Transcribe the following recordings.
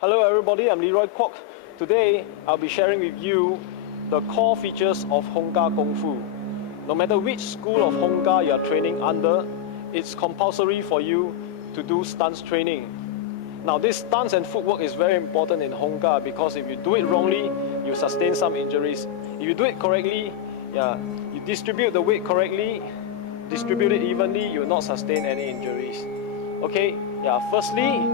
Hello everybody, I'm Leroy Kwok. Today, I'll be sharing with you the core features of Hung Gar Kung Fu. No matter which school of Hung Gar you are training under, it's compulsory for you to do stance training. Now this stance and footwork is very important in Hung Gar because if you do it wrongly, you sustain some injuries. If you do it correctly, you distribute the weight correctly, distribute it evenly, you will not sustain any injuries. Okay, firstly,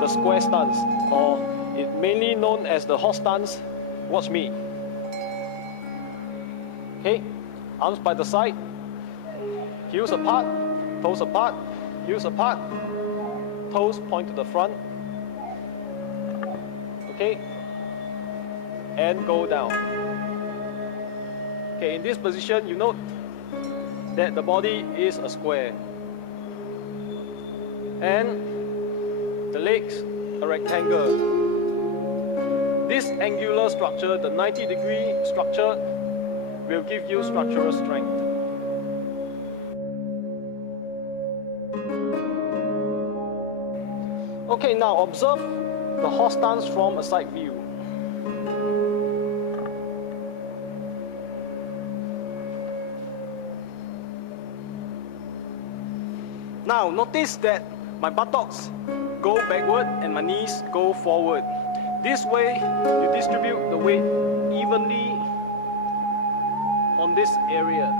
the square stance, or it mainly known as the horse stance. Watch me. Okay, arms by the side, heels apart, toes apart, heels apart, toes point to the front. Okay, and go down. Okay, in this position, you note that the body is a square and the legs a rectangle. This angular structure, the 90-degree structure, will give you structural strength. Okay, now observe the horse stance from a side view. Now notice that my buttocks go backward and my knees go forward. This way you distribute the weight evenly on this area.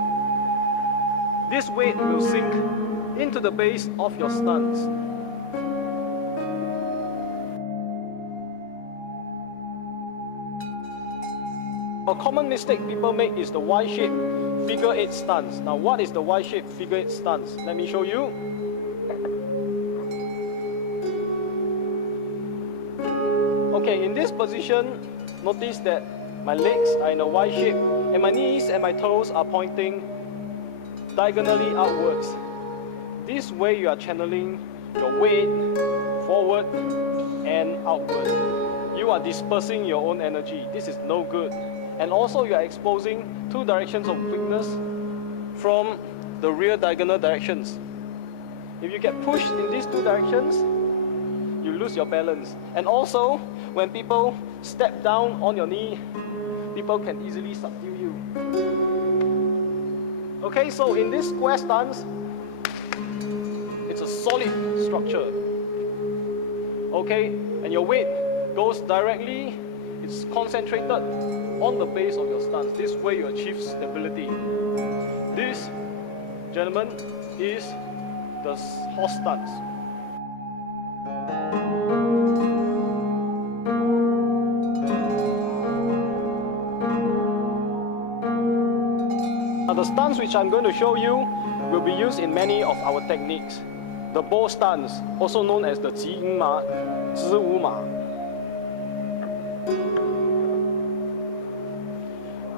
This weight will sink into the base of your stance. A common mistake people make is the Y-shaped figure 8 stance. Now what is the Y-shaped figure 8 stance? Let me show you. Okay, in this position, notice that my legs are in a Y shape and my knees and my toes are pointing diagonally outwards. This way you are channeling your weight forward and outward. You are dispersing your own energy. This is no good. And also you are exposing two directions of weakness from the rear diagonal directions. If you get pushed in these two directions, you lose your balance. And also, when people step down on your knee, people can easily subdue you. Okay, so in this square stance, it's a solid structure. Okay, and your weight goes directly, it's concentrated on the base of your stance. This way you achieve stability. This, gentlemen, is the horse stance. Now the stance which I'm going to show you will be used in many of our techniques. The bow stance, also known as the 吉英马, 支吾马.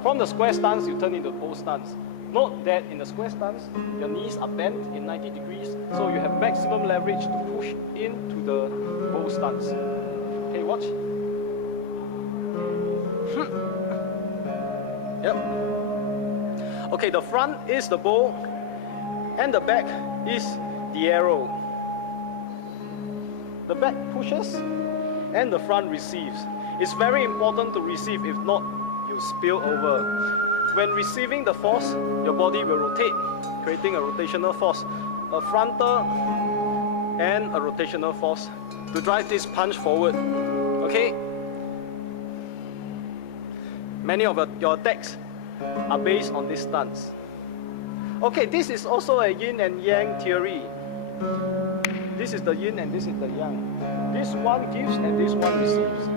From the square stance, you turn into bow stance. Note that in the square stance, your knees are bent in 90 degrees, so you have maximum leverage to push into the bow stance. Okay, watch. Yep. Okay, the front is the bow and the back is the arrow. The back pushes and the front receives. It's very important to receive, if not, you spill over. When receiving the force, your body will rotate, creating a rotational force, a frontal and a rotational force to drive this punch forward. Okay? Many of your attacks are based on this stance. Okay, this is also a yin and yang theory. This is the yin and this is the yang. This one gives and this one receives.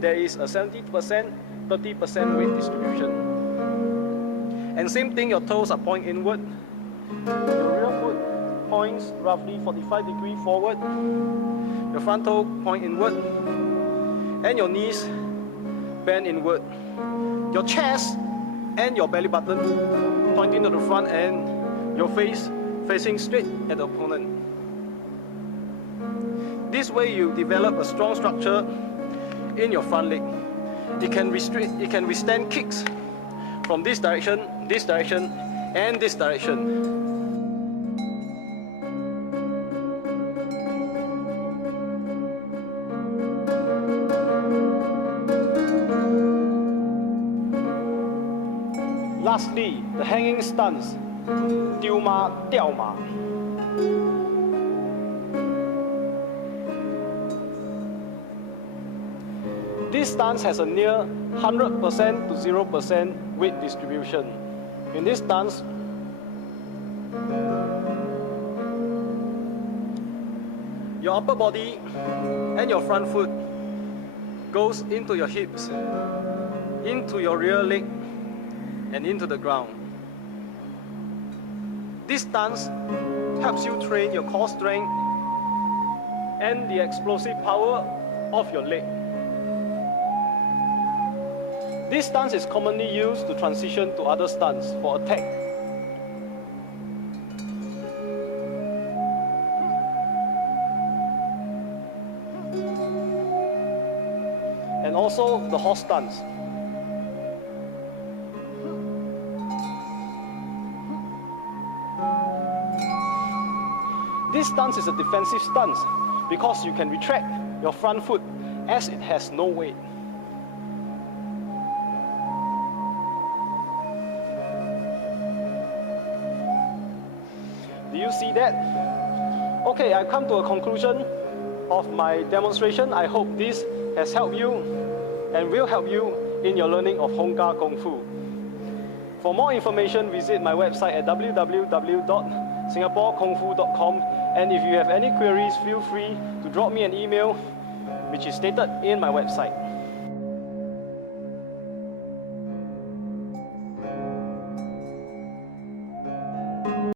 There is a 70%, 30% weight distribution. And same thing, your toes are pointing inward. Your rear foot points roughly 45 degrees forward. Your front toe point inward. And your knees bend inward. Your chest and your belly button pointing to the front and your face facing straight at the opponent. This way you develop a strong structure in your front leg. It can withstand kicks from this direction, and this direction. lastly, the hanging stance, 丢马, 吊马. This stance has a near 100% to 0% weight distribution. In this stance, your upper body and your front foot goes into your hips, into your rear leg, and into the ground. This stance helps you train your core strength and the explosive power of your leg. This stance is commonly used to transition to other stance for attack. And also the horse stance. This stance is a defensive stance because you can retract your front foot as it has no weight. Do you see that? Okay, I've come to a conclusion of my demonstration. I hope this has helped you and will help you in your learning of Hung Gar Kung Fu. For more information, visit my website at www.singaporekungfu.com, and if you have any queries, feel free to drop me an email, which is stated in my website.